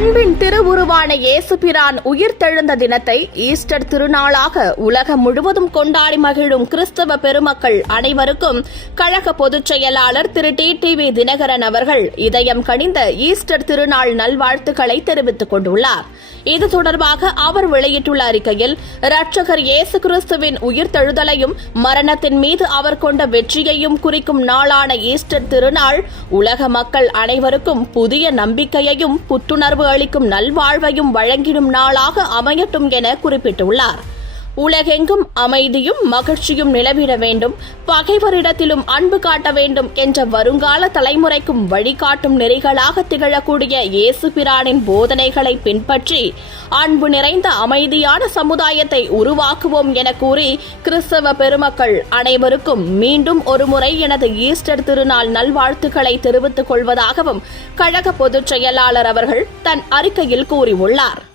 அன்பின் திருவுருவான இயேசுபிரான் உயிர்த்தெழுந்த தினத்தை ஈஸ்டர் திருநாளாக உலகம் முழுவதும் கொண்டாடி மகிழும் கிறிஸ்தவ பெருமக்கள் அனைவருக்கும் கழக பொதுச் செயலாளர் திரு டி டிவி தினகரன் அவர்கள் இதயம் கனிந்த ஈஸ்டர் திருநாள் நல்வாழ்த்துக்களை தெரிவித்துக் கொண்டுள்ளார். இது தொடர்பாக அவர் வெளியிட்டுள்ள அறிக்கையில் ரட்சகர் இயேசு கிறிஸ்துவின் உயிர்த்தெழுதலையும் மரணத்தின் மீது அவர் கொண்ட வெற்றியையும் குறிக்கும் நாளான ஈஸ்டர் திருநாள் உலக மக்கள் அனைவருக்கும் புதிய நம்பிக்கையையும் புத்துணர்வு அளிக்கும் நல்வாழ்வையும் வழங்கிடும் நாளாக அமையட்டும் என குறிப்பிட்டுள்ளார். உலகெங்கும் அமைதியும் மகிழ்ச்சியும் நிலவிட வேண்டும். பகைவரிடத்திலும் அன்பு காட்ட வேண்டும் என்ற வருங்கால தலைமுறைக்கும் வழிகாட்டும் நெறிகளாக திகழக்கூடிய இயேசு பிரானின் போதனைகளை பின்பற்றி அன்பு நிறைந்த அமைதியான சமுதாயத்தை உருவாக்குவோம் என கூறி கிறிஸ்தவ பெருமக்கள் அனைவருக்கும் மீண்டும் ஒருமுறை எனது ஈஸ்டர் திருநாள் நல்வாழ்த்துக்களை தெரிவித்துக் கொள்வதாகவும் கழக பொதுச் செயலாளர் அவர்கள் தன் அறிக்கையில் கூறியுள்ளார்.